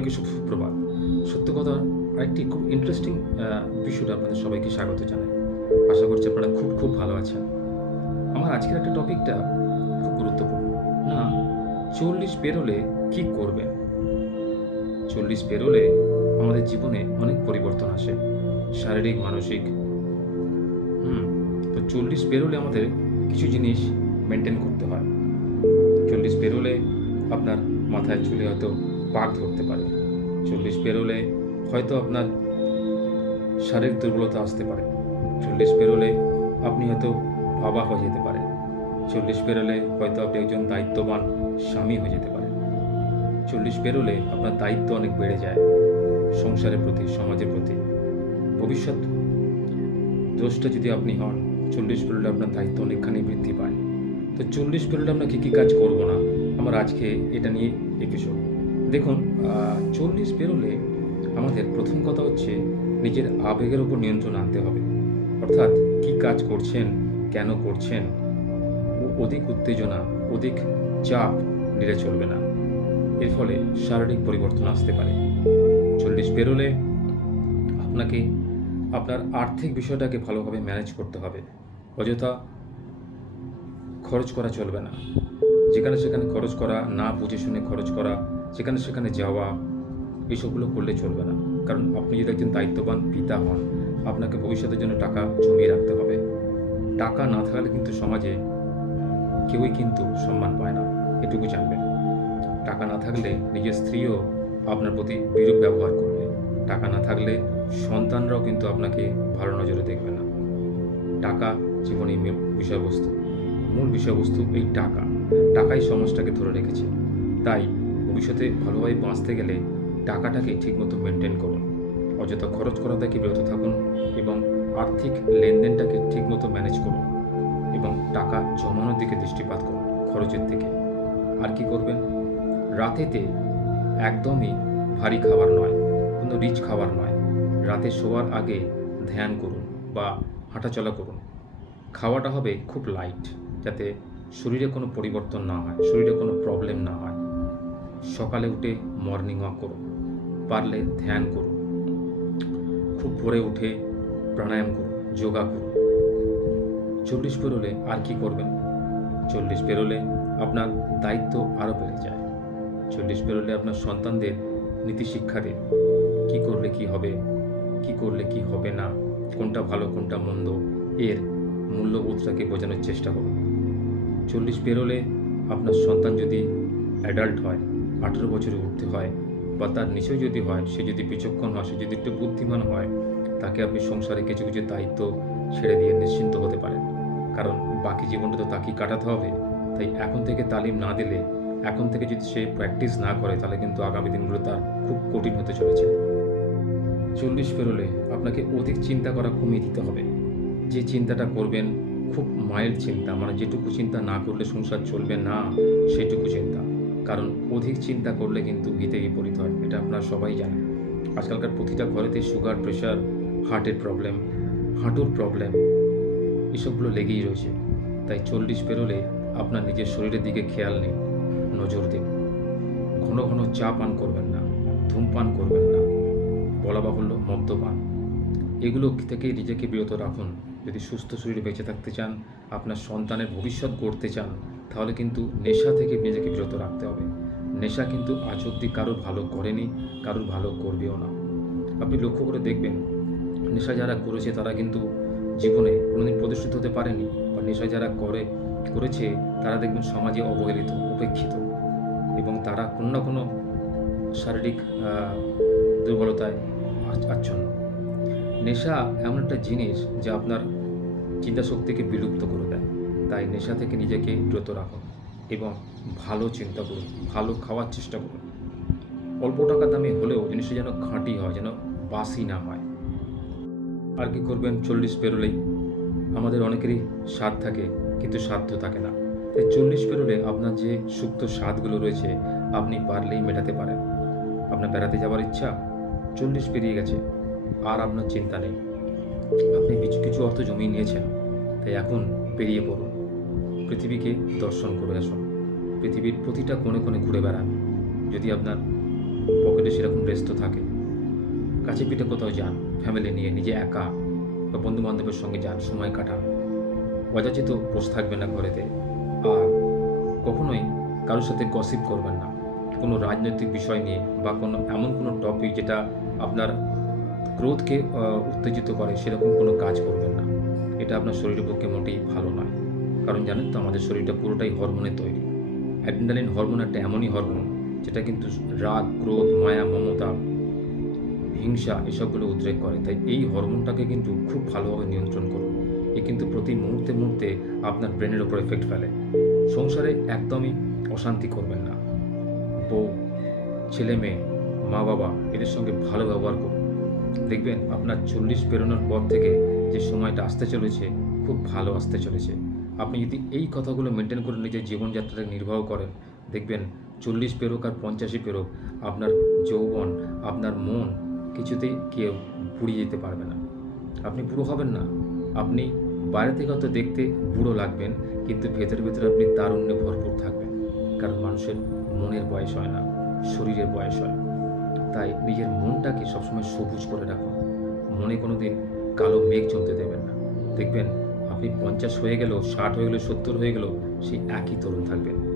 সবাইকে সুপ্রভাত। সত্য কথা, আরেকটি খুব ইন্টারেস্টিং বিষয়টা আপনাদের সবাইকে স্বাগত জানাই। আশা করছি আপনারা খুব খুব ভালো আছেন। আমার আজকের একটা টপিকটা খুব গুরুত্বপূর্ণ। না, চল্লিশ পেরোলে কি করবেন? চল্লিশ পেরোলে আমাদের জীবনে অনেক পরিবর্তন আসে, শারীরিক, মানসিক। হুম, তো চল্লিশ পেরোলে আমাদের কিছু জিনিস মেনটেন করতে হয়। চল্লিশ পেরোলে আপনার মাথায় চুলে হয়তো পাক ধরতে পারে। চল্লিশ পেরোলে হয়তো আপনার শারীরিক দুর্বলতা আসতে পারে। চল্লিশ পেরোলে আপনি হয়তো বাবা হয়ে যেতে পারেন। চল্লিশ পেরোলে হয়তো আপনি একজন দায়িত্ববান স্বামী হয়ে যেতে পারেন। চল্লিশ পেরোলে আপনার দায়িত্ব অনেক বেড়ে যায় সংসারের প্রতি, সমাজের প্রতি। ভবিষ্যৎ দোষটা যদি আপনি হন, চল্লিশ পেরোলে আপনার দায়িত্ব অনেকখানি বৃদ্ধি পায়। তো চল্লিশ পেরোলে আমরা কী কী কাজ করব না? আমার আজকে এটা নিয়ে এপিসোড দেখুন চল্লিশ পেরোলে আমাদের প্রথম কথা হচ্ছে নিজের আবেগের উপর নিয়ন্ত্রণ আনতে হবে। অর্থাৎ কি কাজ করছেন, কেন করছেন অধিক উত্তেজনা, অধিক চাপ নিলে চলবে না। এর ফলে শারীরিক পরিবর্তন আসতে পারে। চল্লিশ পেরোলে আপনাকে, আপনার আর্থিক বিষয়টাকে ভালোভাবে ম্যানেজ করতে হবে। অযথা খরচ করা চলবে না। যেখানে সেখানে খরচ করা, না বুঝে শুনে খরচ করা যেখানে সেখানে যাওয়া, এসবগুলো করলে চলবে না। কারণ আপনি যদি একজন দায়িত্ববান পিতা হন, আপনাকে ভবিষ্যতের জন্য টাকা জমিয়ে রাখতে হবে। টাকা না থাকলে কিন্তু সমাজে কেউই কিন্তু সম্মান পায় না। এটুকু জানবেন। টাকা না থাকলে নিজের স্ত্রীও আপনার প্রতি বিরূপ ব্যবহার করবে। টাকা না থাকলে সন্তানরাও কিন্তু আপনাকে ভালো নজরে দেখবে না। টাকা জীবনে মে- বিষয়বস্তু। মূল বিষয়বস্তু এই টাকা। টাকাই সমাজটাকে ধরে রেখেছে। তাই ভবিষ্যতে ভালোভাবে বাঁচতে গেলে টাকাটাকে ঠিকমতো মেনটেন করুন। অযথা খরচ করা থেকে বিরত থাকুন এবং আর্থিক লেনদেনটাকে ঠিকমতো ম্যানেজ করুন এবং টাকা জমানোর দিকে দৃষ্টিপাত করুন খরচের থেকে। আর কি করবেন? রাতেতে একদমই ভারী খাবার নয়, কোনো রিচ খাবার নয়। রাতে শোয়ার আগে ধ্যান করুন বা হাঁটাচলা করুন। খাওয়াটা হবে খুব লাইট যাতে শরীরে কোনো পরিবর্তন না হয়, শরীরে কোনো প্রবলেম না হয়। সকালে উঠে মর্নিং ওয়াক করুন পারলে ধ্যান করুন খুব ভোরে উঠে প্রাণায়াম করুন যোগা করুন চল্লিশ পেরোলে আর কি করবেন? চল্লিশ পেরোলে আপনার দায়িত্ব আরও বেড়ে যায়। চল্লিশ পেরোলে আপনার সন্তানদের নীতি শিক্ষা দিন কী করলে কি হবে? কি করলে কি হবে না? কোনটা ভালো, কোনটা মন্দ? এর মূল্যবোধটাকে বোঝানোর চেষ্টা করুন চল্লিশ পেরোলে আপনার সন্তান যদি অ্যাডাল্ট হয় আঠেরো বছরে উঠতে হয় বা তার নিচেও যদি হয়, সে যদি বিচক্ষণ হয়, সে যদি একটু বুদ্ধিমান হয়, তাকে আপনি সংসারে কিছু কিছু দায়িত্ব ছেড়ে দিয়ে নিশ্চিন্ত হতে পারেন। কারণ বাকি জীবনটা তো তাকেই কাটাতে হবে। তাই এখন থেকে তালিম না দিলে, এখন থেকে যদি সে প্র্যাকটিস না করে, তাহলে কিন্তু আগামী দিনগুলো তার খুব কঠিন হতে চলেছে। চল্লিশ পেরোলে আপনাকে অধিক চিন্তা করা কমিয়ে দিতে হবে। যে চিন্তাটা করবেন, খুব মাইল্ড চিন্তা মানে যেটুকু চিন্তা না করলে সংসার চলবে না, সেটুকু চিন্তা। কারণ অধিক চিন্তা করলে কিন্তু হিতে বিপরীত হয়, এটা আপনারা সবাই জানেন। আজকালকার প্রতিটা ঘরেতে সুগার প্রেশার হার্টের প্রবলেম হাঁটুর প্রবলেম এসবগুলো লেগেই রয়েছে। তাই চল্লিশ পেরোলে আপনার নিজের শরীরের দিকে খেয়াল নেই, নজর দিন। ঘন ঘন চা পান করবেন না ধূমপান করবেন না, বলা বাহুল্য মদ্যপান। এগুলো থেকে নিজেকে বিরত রাখুন। যদি সুস্থ শরীরে বেঁচে থাকতে চান, আপনার সন্তানের ভবিষ্যৎ গড়তে চান, তাহলে কিন্তু নেশা থেকে নিজেকে বিরত রাখতে হবে। নেশা কিন্তু আজ অব্দি কারোর ভালো করেনি, কারোর ভালো করবেও না। আপনি লক্ষ্য করে দেখবেন, নেশা যারা করেছে তারা কিন্তু জীবনে কোনোদিন প্রতিষ্ঠিত হতে পারেনি বা নেশা যারা করে, করেছে তারা দেখবেন সমাজে অবহেলিত, উপেক্ষিত এবং তারা কোনো না কোনো শারীরিক দুর্বলতায় আচ্ছন্ন। নেশা এমন একটা জিনিস যা আপনার চিন্তাশক্তিকে বিলুপ্ত করে দেয়। তাই নেশা থেকে নিজেকে বিরত রাখুন এবং ভালো চিন্তা করুন, ভালো খাওয়ার চেষ্টা করুন। অল্প টাকা দামে হলেও জিনিসটা যেন খাঁটি হয়, যেন বাসি না হয়। আর কি করবেন? চল্লিশ পেরোলেই আমাদের অনেকেরই স্বাদ থাকে, কিন্তু সাধ্য থাকে না। তাই চল্লিশ পেরোলে আপনার যে সুপ্ত স্বাদগুলো রয়েছে, আপনি পারলেই মেটাতে পারেন। আপনার বেড়াতে যাওয়ার ইচ্ছা চল্লিশ পেরিয়ে গেছে। আর আপনার চিন্তা নেই। আপনি কিছু কিছু অর্থ জমিয়ে নিয়েছেন, তাই এখন পেরিয়ে পড়ুন। পৃথিবীকে দর্শন করে আসুন। পৃথিবীর প্রতিটা কোণে কোণে ঘুরে বেড়ান। যদি আপনার পকেটে সেরকম রেস্ট তো থাকে, কাছে পিঠে কোথাও যান ফ্যামিলি নিয়ে, নিজে একা বা বন্ধু বান্ধবের সঙ্গে যান, সময় কাটান। অযাচিত বসে থাকবেন না ঘরেতে। আর কখনোই কারোর সাথে গসিপ করবেন না। কোনো রাজনৈতিক বিষয় নিয়ে বা কোনো, এমন কোনো টপিক যেটা আপনার ক্রোধকে উত্তেজিত করে, সেরকম কোনো কাজ করবেন না। এটা আপনার শরীরের পক্ষে মোটেই ভালো নয়। কারণ জানেন তো, আমাদের শরীরটা পুরোটাই হরমোনে তৈরি। অ্যাড্রিনালিন হরমোন একটা এমনই হরমোন, যেটা কিন্তু রাগ, ক্রোধ, মায়া, মমতা, হিংসা এসবগুলো উদ্রেক করে। তাই এই হরমোনটাকে কিন্তু খুব ভালোভাবে নিয়ন্ত্রণ করুন। এ কিন্তু প্রতি মুহূর্তে মুহূর্তে আপনার ব্রেনের ওপর এফেক্ট ফেলে। সংসারে একদমই অশান্তি করবেন না। বউ, ছেলে মেয়ে মা বাবা এদের সঙ্গে ভালো ব্যবহার করুন। দেখবেন আপনার চল্লিশ পেরোনোর পর থেকে যে সময়টা আসতে চলেছে, খুব ভালো আসতে চলেছে। আপনি যদি এই কথাগুলো মেনটেন করে নিজের জীবনযাত্রাটাকে নির্বাহ করেন, দেখবেন চল্লিশ পেরোক আর পঞ্চাশে পেরোক, আপনার যৌবন, আপনার মন কিছুতেই কেউ পুড়িয়ে যেতে পারবে না। আপনি বুড়ো হবেন না। আপনি বাইরে থেকে হয়তো দেখতে বুড়ো লাগবেন, কিন্তু ভেতরে ভেতরে আপনি তারুণ্যে ভরপুর থাকবেন। কারণ মানুষের মনের বয়স হয় না, শরীরের বয়স হয় তাই নিজের মনটাকে সবসময় সবুজ করে রাখুন মনে কোনো দিন কালো মেঘ জমতে দেবেন না। দেখবেন আপনি পঞ্চাশ হয়ে গেলেও ষাট হয়ে গেলেও সত্তর হয়ে গেলেও সেই একই তরুণ থাকবেন।